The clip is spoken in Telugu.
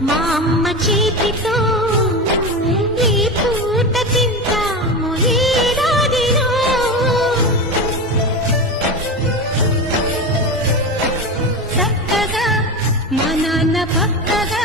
మా అమ్మ చేతితో ఈ పూట తింటాము ఏడాదిలో. చక్కగా మా నాన్న పక్కగా